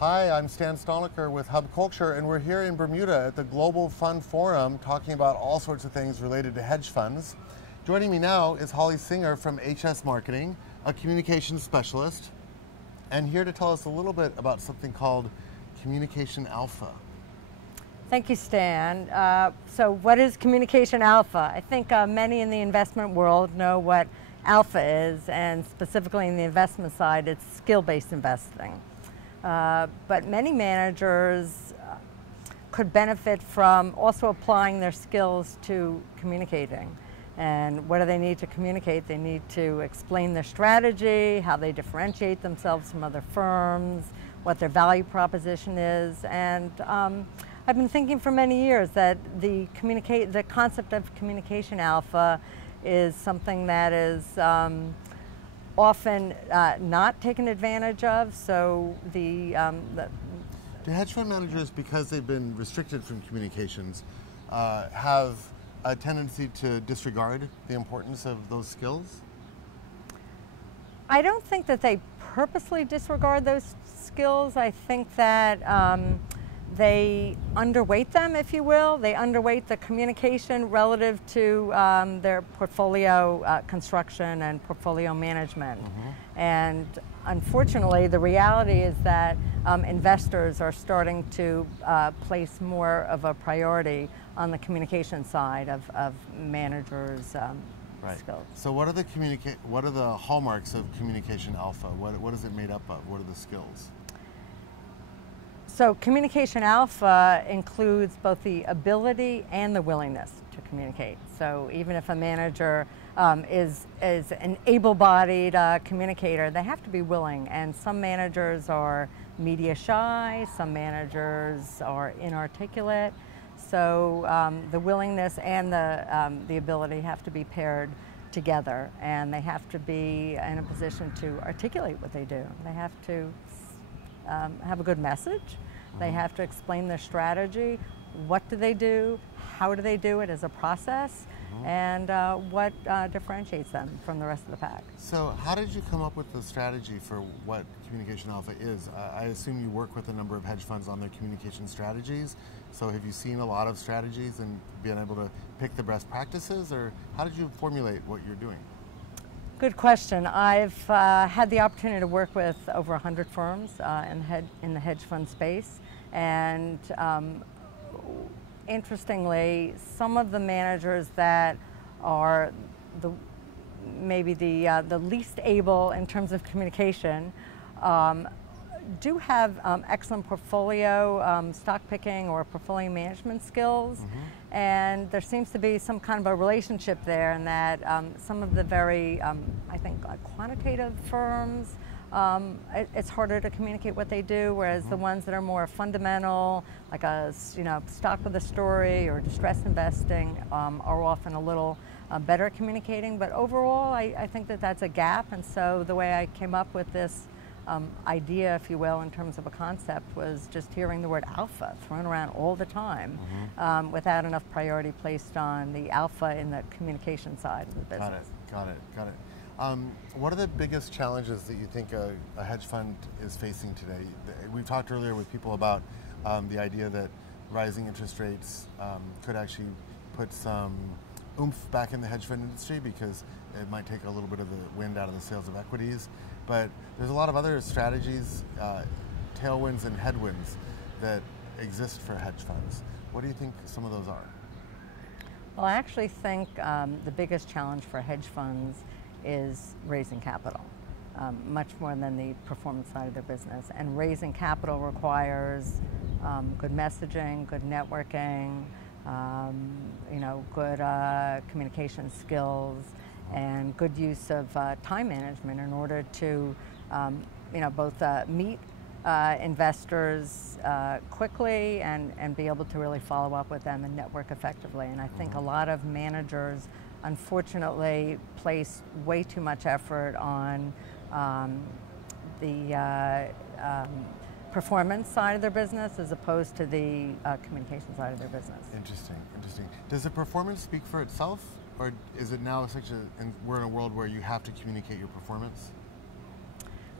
Hi, I'm Stan Stalnaker with Hub Culture, and we're here in Bermuda at the Global Fund Forum talking about all sorts of things related to hedge funds. Joining me now is Holly Singer from HS Marketing, a communications specialist, and here to tell us a little bit about something called Communication Alpha. Thank you, Stan. So what is Communication Alpha? I think many in the investment world know what alpha is, and specifically in the investment side, it's skill-based investing. But many managers could benefit from also applying their skills to communicating. And what do they need to communicate? They need to explain their strategy, how they differentiate themselves from other firms, what their value proposition is. And I've been thinking for many years that the concept of Communication Alpha is something that is often not taken advantage of. So Do hedge fund managers, because they've been restricted from communications, have a tendency to disregard the importance of those skills? I don't think that they purposely disregard those skills. I think that they underweight them, if you will. They underweight the communication relative to their portfolio construction and portfolio management. Mm-hmm. And unfortunately, the reality is that investors are starting to place more of a priority on the communication side of managers' right. skills. So what are the hallmarks of Communication Alpha? What is it made up of? What are the skills? So Communication Alpha includes both the ability and the willingness to communicate. So even if a manager is an able-bodied communicator, they have to be willing. And some managers are media shy, some managers are inarticulate. So the willingness and the ability have to be paired together, and they have to be in a position to articulate what they do. They have to have a good message. They have to explain their strategy. What do they do? How do they do it as a process? And what differentiates them from the rest of the pack. So how did you come up with the strategy for what Communication Alpha is? I assume you work with a number of hedge funds on their communication strategies. So have you seen a lot of strategies and been able to pick the best practices, or how did you formulate what you're doing? Good question. I've had the opportunity to work with over 100 firms in the hedge fund space, and interestingly, some of the managers that are maybe the least able in terms of communication do have excellent portfolio stock picking or portfolio management skills. Mm-hmm. And there seems to be some kind of a relationship there, in that some of the very, I think, quantitative firms, it's harder to communicate what they do, whereas mm-hmm. the ones that are more fundamental, like stock with a story or distressed investing, are often a little better at communicating. But overall, I think that that's a gap, and so the way I came up with this idea, if you will, in terms of a concept, was just hearing the word alpha thrown around all the time, mm-hmm. Without enough priority placed on the alpha in the communication side of the business. Got it. What are the biggest challenges that you think a hedge fund is facing today? We talked earlier with people about the idea that rising interest rates could actually put some oomph back in the hedge fund industry, because it might take a little bit of the wind out of the sails of equities. But there's a lot of other strategies, tailwinds and headwinds, that exist for hedge funds. What do you think some of those are? Well, I actually think the biggest challenge for hedge funds is raising capital, much more than the performance side of their business. And raising capital requires good messaging, good networking, good communication skills, and good use of time management in order to, both meet investors quickly and be able to really follow up with them and network effectively. And I think a lot of managers, unfortunately, place way too much effort on the performance side of their business as opposed to the communication side of their business. Interesting. Does the performance speak for itself? Or is it now we're in a world where you have to communicate your performance?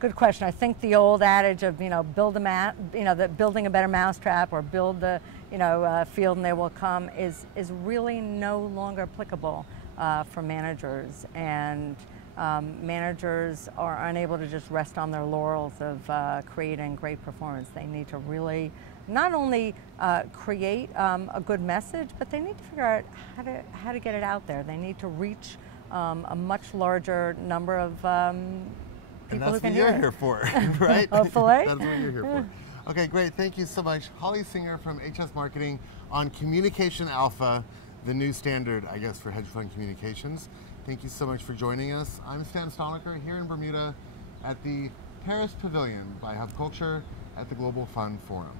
good question. I think the old adage of that building a better mousetrap or build the field and they will come is really no longer applicable for managers, and managers are unable to just rest on their laurels of creating great performance. They need to really not only create a good message, but they need to figure out how to get it out there. They need to reach a much larger number of people who can hear it. And that's what you're here for, right? Hopefully. That's what you're here for. Okay, great. Thank you so much. Holly Singer from HS Marketing on Communication Alpha, the new standard, I guess, for hedge fund communications. Thank you so much for joining us. I'm Stan Stalnaker here in Bermuda at the Paris Pavilion by Hub Culture at the Global Fund Forum.